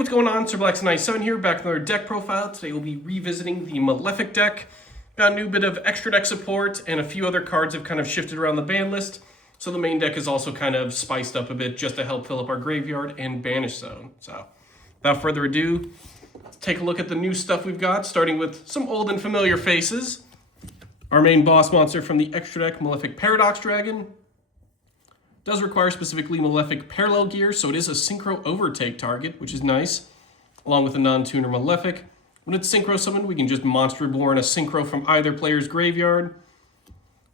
what's going on? SirBlack's97 here, back with another deck profile. Today we'll be revisiting the Malefic deck. Got a new bit of extra deck support, and a few other cards have kind of shifted around the ban list. So the main deck is also kind of spiced up a bit just to help fill up our graveyard and banish zone. So without further ado, let's take a look at the new stuff we've got, starting with some old and familiar faces. Our main boss monster from the extra deck, Malefic Paradox Dragon. Does require specifically Malefic parallel gear, so it is a synchro overtake target, which is nice, along with a non-tuner Malefic. When it's synchro summoned, we can just monster born a synchro from either player's graveyard.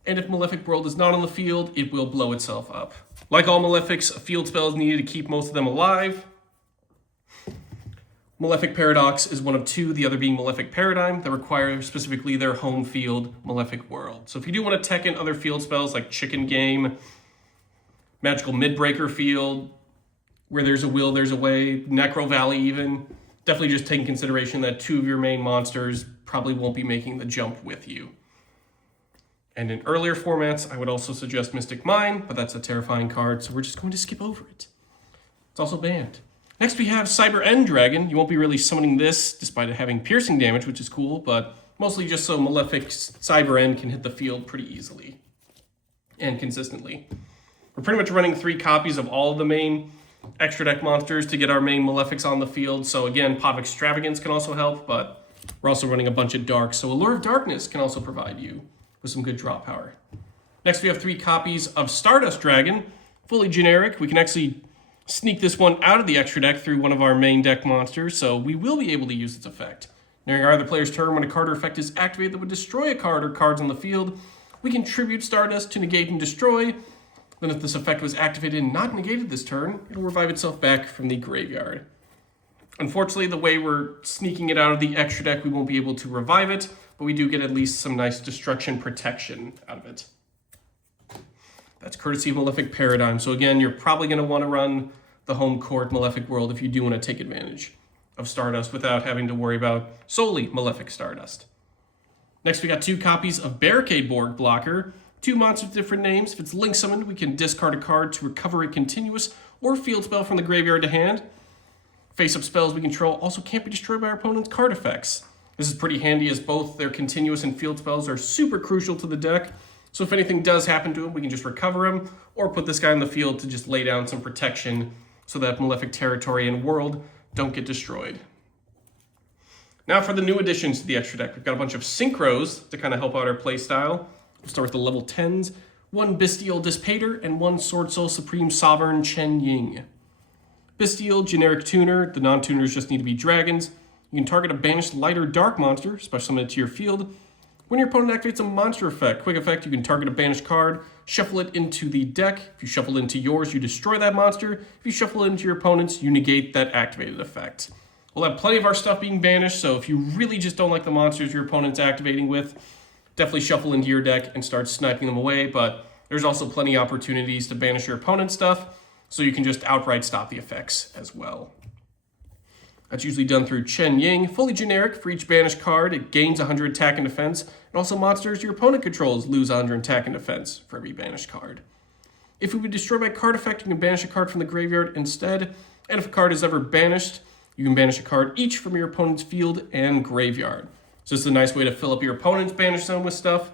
And if Malefic World is not on the field, it will blow itself up. Like all Malefics, a field spell is needed to keep most of them alive. Malefic Paradox is one of two, the other being Malefic Paradigm, that require specifically their home field, Malefic World. So if you do want to tech in other field spells like Chicken Game, Magical Midbreaker Field, Where There's a Will, There's a Way, Necro Valley even, definitely just take in consideration that two of your main monsters probably won't be making the jump with you. And in earlier formats, I would also suggest Mystic Mine, but that's a terrifying card, so we're just going to skip over it. It's also banned. Next we have Cyber End Dragon. You won't be really summoning this, despite it having piercing damage, which is cool, but mostly just so Malefic's Cyber End can hit the field pretty easily and consistently. We're pretty much running 3 copies of all of the main extra deck monsters to get our main Malefics on the field. So again, Pot of Extravagance can also help, but we're also running a bunch of Darks. So Allure of Darkness can also provide you with some good draw power. Next, we have 3 copies of Stardust Dragon, fully generic. We can actually sneak this one out of the extra deck through one of our main deck monsters, so we will be able to use its effect. During either player's turn, when a card or effect is activated that would destroy a card or cards on the field, we can tribute Stardust to negate and destroy. Then if this effect was activated and not negated this turn, it'll revive itself back from the graveyard. Unfortunately, the way we're sneaking it out of the extra deck, we won't be able to revive it, but we do get at least some nice destruction protection out of it. That's courtesy of Malefic Paradigm. So again, you're probably going to want to run the home court Malefic World if you do want to take advantage of Stardust without having to worry about solely Malefic Stardust. Next, we got 2 copies of Barricade Board Blocker. 2 monsters with different names. If it's link summoned, we can discard a card to recover a continuous or field spell from the graveyard to hand. Face-up spells we control also can't be destroyed by our opponent's card effects. This is pretty handy as both their continuous and field spells are super crucial to the deck. So if anything does happen to him, we can just recover him or put this guy in the field to just lay down some protection so that Malefic territory and world don't get destroyed. Now for the new additions to the extra deck. We've got a bunch of synchros to kind of help out our play style. We'll start with the level 10s, 1 Bestial Dispater and 1 Sword Soul Supreme Sovereign Chen Ying. Bestial, generic tuner, the non-tuners just need to be dragons. You can target a banished light or dark monster, special summon it to your field. When your opponent activates a monster effect, quick effect, you can target a banished card, shuffle it into the deck. If you shuffle it into yours, you destroy that monster. If you shuffle it into your opponent's, you negate that activated effect. We'll have plenty of our stuff being banished, so if you really just don't like the monsters your opponent's activating with, definitely shuffle into your deck and start sniping them away, but there's also plenty of opportunities to banish your opponent's stuff, so you can just outright stop the effects as well. That's usually done through Chen Ying, fully generic. For each banished card, it gains 100 attack and defense, and also monsters your opponent controls lose 100 attack and defense for every banished card. If it would destroy by card effect, you can banish a card from the graveyard instead, and if a card is ever banished, you can banish a card each from your opponent's field and graveyard. So this is a nice way to fill up your opponent's banish zone with stuff,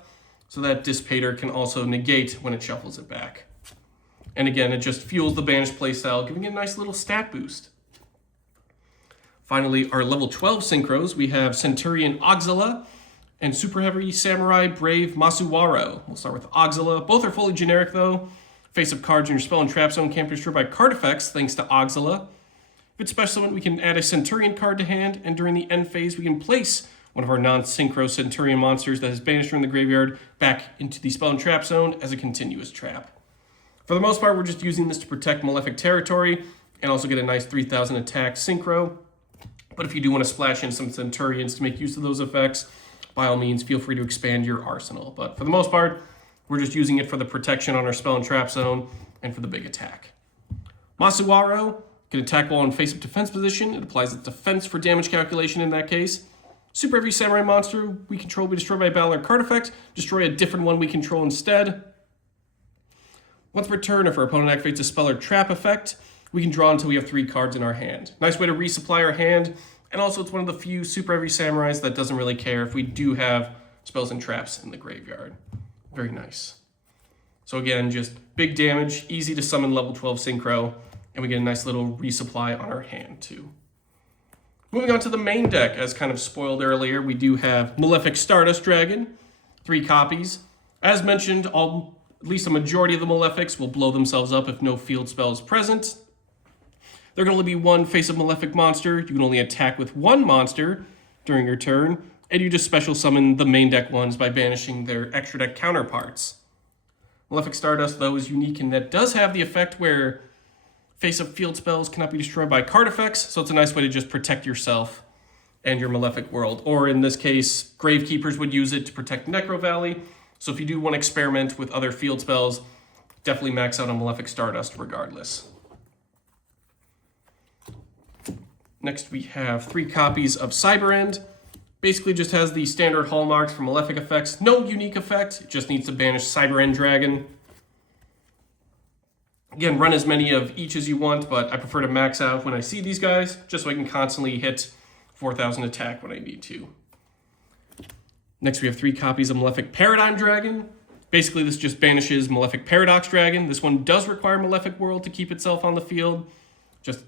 so that Dissipator can also negate when it shuffles it back. And again, it just fuels the banished playstyle, giving it a nice little stat boost. Finally, our level 12 synchros, we have Centurion Auxila and Super Heavy Samurai Brave Masuwaro. We'll start with Auxila. Both are fully generic though. Face-up cards in your spell and trap zone can't be destroyed by card effects thanks to Auxila. If it's special summon, we can add a Centurion card to hand, and during the end phase, we can place one of our non-synchro Centurion monsters that is banished from the graveyard back into the spell and trap zone as a continuous trap. For the most part, we're just using this to protect Malefic territory and also get a nice 3,000 attack synchro. But if you do want to splash in some Centurions to make use of those effects, by all means, feel free to expand your arsenal. But for the most part, we're just using it for the protection on our spell and trap zone and for the big attack. Masuwaro can attack while in face-up defense position. It applies its defense for damage calculation in that case. Super Heavy Samurai monster we control will be destroyed by a battle or card effect. Destroy a different one we control instead. Once per turn, if our opponent activates a spell or trap effect, we can draw until we have 3 cards in our hand. Nice way to resupply our hand, and also it's one of the few super heavy samurais that doesn't really care if we do have spells and traps in the graveyard. Very nice. So again, just big damage, easy to summon level 12 synchro, and we get a nice little resupply on our hand too. Moving on to the main deck, as kind of spoiled earlier, we do have Malefic Stardust Dragon, 3 copies. As mentioned, at least a majority of the Malefics will blow themselves up if no field spell is present. There can only be 1 face of Malefic monster. You can only attack with 1 monster during your turn, and you just special summon the main deck ones by banishing their extra deck counterparts. Malefic Stardust, though, is unique in that it does have the effect where face-up field spells cannot be destroyed by card effects, so it's a nice way to just protect yourself and your Malefic world. Or in this case, Gravekeepers would use it to protect Necro Valley. So if you do want to experiment with other field spells, definitely max out on Malefic Stardust regardless. Next we have 3 copies of Cyberend. Basically just has the standard hallmarks for Malefic effects. No unique effect, it just needs to banish Cyberend Dragon. Again, run as many of each as you want, but I prefer to max out when I see these guys, just so I can constantly hit 4,000 attack when I need to. Next, we have 3 copies of Malefic Paradigm Dragon. Basically, this just banishes Malefic Paradox Dragon. This one does require Malefic World to keep itself on the field, just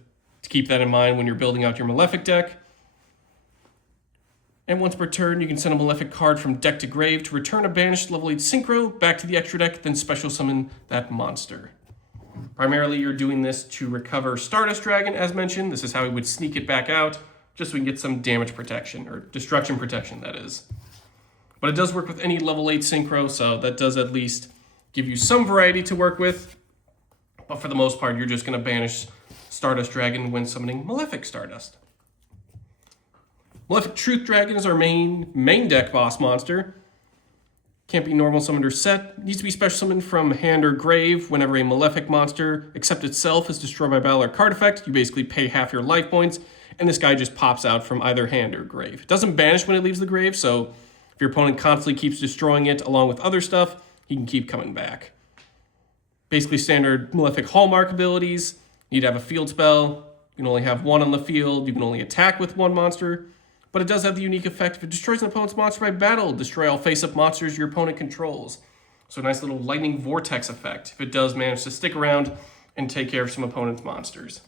to keep that in mind when you're building out your Malefic deck. And once per turn, you can send a Malefic card from deck to grave to return a banished level 8 synchro back to the extra deck, then special summon that monster. Primarily, you're doing this to recover Stardust Dragon, as mentioned. This is how we would sneak it back out, just so we can get some damage protection, or destruction protection, that is. But it does work with any level 8 synchro, so that does at least give you some variety to work with. But for the most part, you're just going to banish Stardust Dragon when summoning Malefic Stardust. Malefic Truth Dragon is our main deck boss monster. Can't be normal summoned or set. Needs to be special summoned from hand or grave whenever a Malefic monster, except itself, is destroyed by battle or card effect. You basically pay half your life points, and this guy just pops out from either hand or grave. It doesn't banish when it leaves the grave, so if your opponent constantly keeps destroying it along with other stuff, he can keep coming back. Basically standard Malefic hallmark abilities. You need to have a field spell. You can only have 1 on the field. You can only attack with 1 monster. But it does have the unique effect, if it destroys an opponent's monster by battle, destroy all face-up monsters your opponent controls. So a nice little lightning vortex effect, if it does manage to stick around and take care of some opponent's monsters.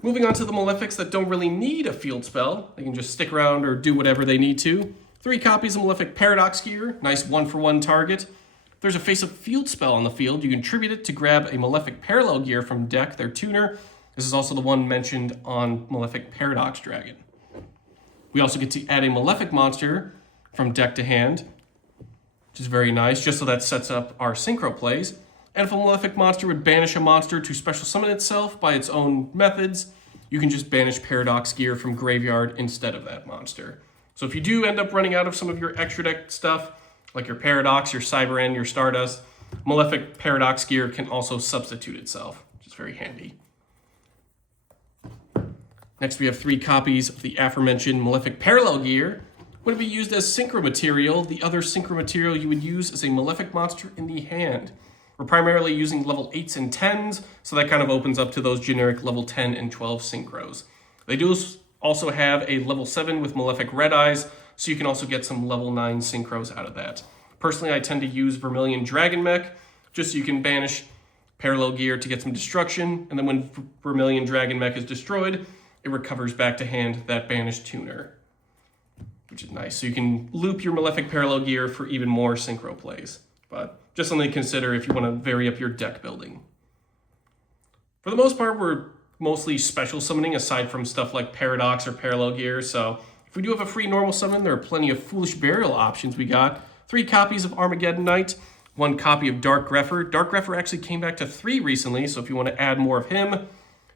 Moving on to the Malefics that don't really need a field spell. They can just stick around or do whatever they need to. 3 copies of Malefic Paradox Gear, nice 1-for-1 target. If there's a face-up field spell on the field, you can tribute it to grab a Malefic Parallel Gear from deck, their tuner. This is also the one mentioned on Malefic Paradox Dragon. We also get to add a Malefic monster from deck to hand, which is very nice, just so that sets up our synchro plays. And if a Malefic monster would banish a monster to special summon itself by its own methods, you can just banish Paradox Gear from graveyard instead of that monster. So if you do end up running out of some of your extra deck stuff, like your Paradox, your Cyberend, your Stardust, Malefic Paradox Gear can also substitute itself, which is very handy. Next, we have 3 copies of the aforementioned Malefic Parallel Gear. When it be used as synchro material, the other synchro material you would use is a Malefic monster in the hand. We're primarily using level 8s and 10s, so that kind of opens up to those generic level 10 and 12 synchros. They do also have a level 7 with Malefic Red Eyes, so you can also get some level 9 synchros out of that. Personally, I tend to use Vermilion Dragon Mech, just so you can banish Parallel Gear to get some destruction, and then when Vermilion Dragon Mech is destroyed, it recovers back to hand that banished tuner, which is nice. So you can loop your Malefic Parallel Gear for even more synchro plays. But just something to consider if you want to vary up your deck building. For the most part, we're mostly special summoning aside from stuff like Paradox or Parallel Gear. So if we do have a free normal summon, there are plenty of Foolish Burial options we got. 3 copies of Armageddon Knight, 1 copy of Dark Grepher. Dark Grepher actually came back to 3 recently, so if you want to add more of him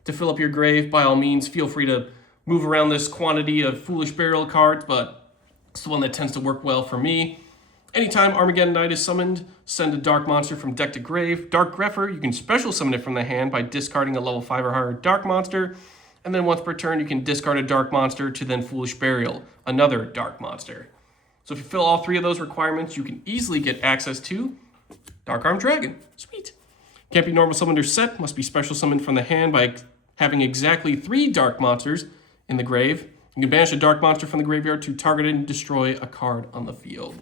to fill up your grave, by all means, feel free to move around this quantity of Foolish Burial cards, but it's the one that tends to work well for me. Anytime Armageddon Knight is summoned, send a dark monster from deck to grave. Dark Grepher, you can special summon it from the hand by discarding a level 5 or higher dark monster, and then once per turn, you can discard a dark monster to then Foolish Burial, another dark monster. So if you fill all 3 of those requirements, you can easily get access to Dark Armed Dragon. Sweet. Can't be normal summoned or set, must be special summoned from the hand by having exactly 3 dark monsters in the grave. You can banish a dark monster from the graveyard to target and destroy a card on the field.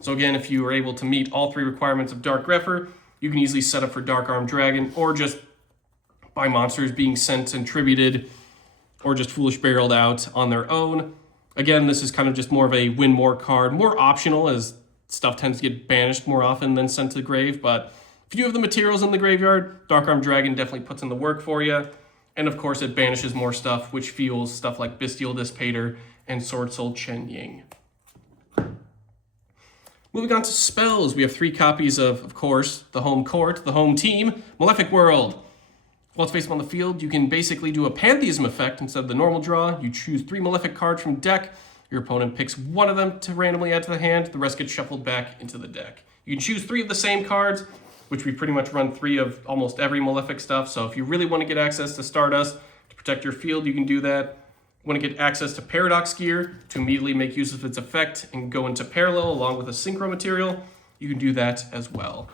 So again, if you are able to meet all 3 requirements of Dark Grepher, you can easily set up for Dark Armed Dragon, or just by monsters being sent and tributed, or just Foolish Burialed out on their own. Again, this is kind of just more of a win more card, more optional, as stuff tends to get banished more often than sent to the grave. But if you have the materials in the graveyard, Dark Armed Dragon definitely puts in the work for you. And of course, it banishes more stuff, which fuels stuff like Bestial Dissipator and Sword Soul Chen Ying. Moving on to spells, we have 3 copies of course, the home court, the home team, Malefic World. While it's face up on the field, you can basically do a Pantheism effect instead of the normal draw. You choose 3 Malefic cards from deck. Your opponent picks 1 of them to randomly add to the hand. The rest gets shuffled back into the deck. You can choose 3 of the same cards, which we pretty much run 3 of almost every Malefic stuff. So if you really want to get access to Stardust to protect your field, you can do that. Want to get access to Paradox Gear to immediately make use of its effect and go into parallel along with a synchro material, you can do that as well.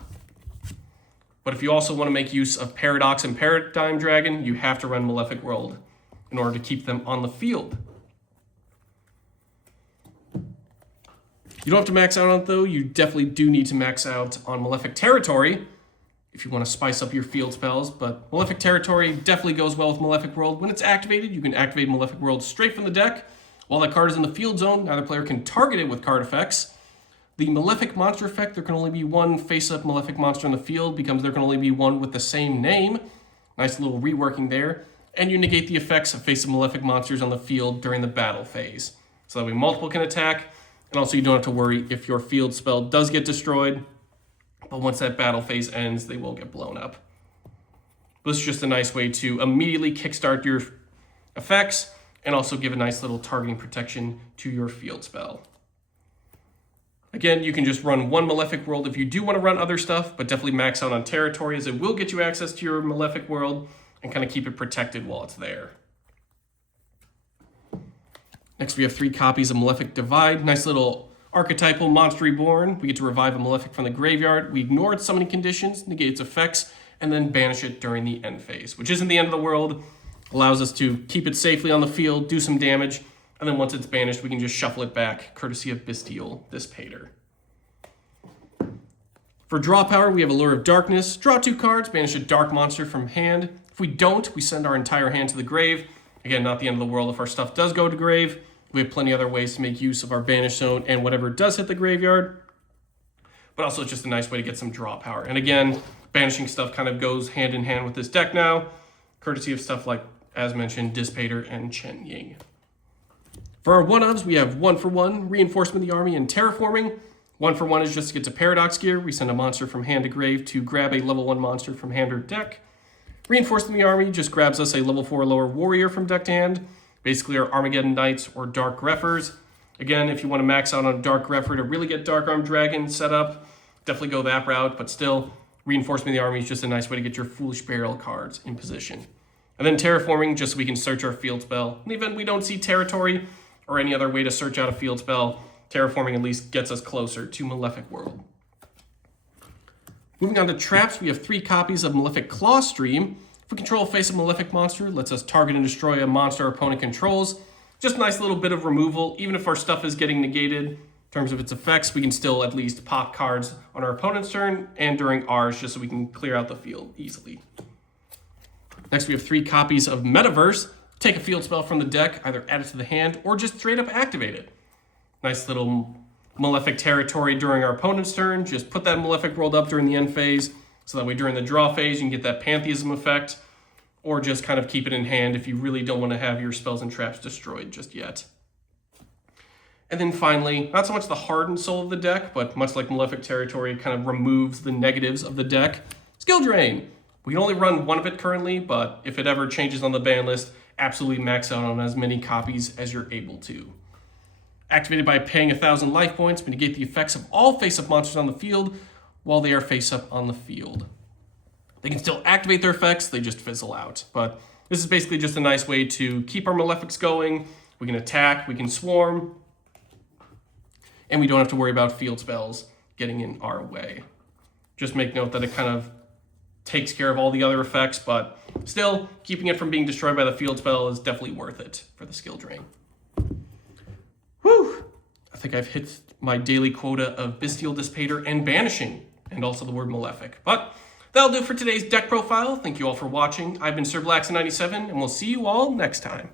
But if you also want to make use of Paradox and Paradigm Dragon, you have to run Malefic World in order to keep them on the field. You don't have to max out on it though, you definitely do need to max out on Malefic Territory if you want to spice up your field spells, but Malefic Territory definitely goes well with Malefic World. When it's activated, you can activate Malefic World straight from the deck. While that card is in the field zone, neither player can target it with card effects. The Malefic monster effect, there can only be 1 face-up Malefic monster in the field, becomes there can only be 1 with the same name. Nice little reworking there. And you negate the effects of face-up Malefic monsters on the field during the battle phase. So that way multiple can attack, and also you don't have to worry if your field spell does get destroyed. But once that battle phase ends, they will get blown up. This is just a nice way to immediately kickstart your effects and also give a nice little targeting protection to your field spell. Again, you can just run 1 Malefic World if you do want to run other stuff, but definitely max out on Territory, as it will get you access to your Malefic World and kind of keep it protected while it's there. Next, we have 3 copies of Malefic Divide. Nice little archetypal Monster Reborn. We get to revive a Malefic from the graveyard. We ignore its summoning conditions, negate its effects, and then banish it during the end phase, which isn't the end of the world. Allows us to keep it safely on the field, do some damage, and then once it's banished, we can just shuffle it back, courtesy of Bestial Dissipator. For draw power, we have Allure of Darkness. Draw 2 cards, banish a dark monster from hand. If we don't, we send our entire hand to the grave. Again, not the end of the world if our stuff does go to grave. We have plenty of other ways to make use of our banish zone and whatever does hit the graveyard. But also it's just a nice way to get some draw power. And again, banishing stuff kind of goes hand in hand with this deck now, courtesy of stuff like, as mentioned, Dissipator and Chen Ying. For our 1-ofs, we have 1-for-1, Reinforcement of the Army, and Terraforming. 1-for-1 is just to get to Paradox Gear. We send a monster from hand to grave to grab a level 1 monster from hand or deck. Reinforcement of the Army just grabs us a level 4 lower warrior from deck to hand. Basically our Armageddon Knights or Dark Greffers. Again, if you want to max out on Dark Greffer to really get Dark Armed Dragon set up, definitely go that route, but still, Reinforcement of the Army is just a nice way to get your Foolish Burial cards in position. And then Terraforming, just so we can search our field spell. In the event we don't see Territory or any other way to search out a field spell, Terraforming at least gets us closer to Malefic World. Moving on to traps, we have 3 copies of Malefic Claw Stream. If we control a face-up Malefic monster, lets us target and destroy a monster our opponent controls. Just a nice little bit of removal. Even if our stuff is getting negated in terms of its effects, we can still at least pop cards on our opponent's turn and during ours, just so we can clear out the field easily. Next, we have 3 copies of Metaverse. Take a field spell from the deck, either add it to the hand or just straight up activate it. Nice little Malefic Territory during our opponent's turn. Just put that Malefic World up during the end phase, so that way during the draw phase you can get that Pantheism effect, or just kind of keep it in hand if you really don't want to have your spells and traps destroyed just yet. And then finally, not so much the heart and soul of the deck, but much like Malefic Territory, kind of removes the negatives of the deck. Skill Drain. We can only run 1 of it currently, but if it ever changes on the ban list, absolutely max out on as many copies as you're able to. Activated by paying 1,000 life points, we negate the effects of all face-up monsters on the field while they are face-up on the field. They can still activate their effects, they just fizzle out. But this is basically just a nice way to keep our Malefics going. We can attack, we can swarm, and we don't have to worry about field spells getting in our way. Just make note that it kind of takes care of all the other effects, but still, keeping it from being destroyed by the field spell is definitely worth it for the skill drain. Whew! I think I've hit my daily quota of Bestial Dissipator and Banishing, and also the word Malefic. But that'll do it for today's deck profile. Thank you all for watching. I've been Sir Blackson97, and we'll see you all next time.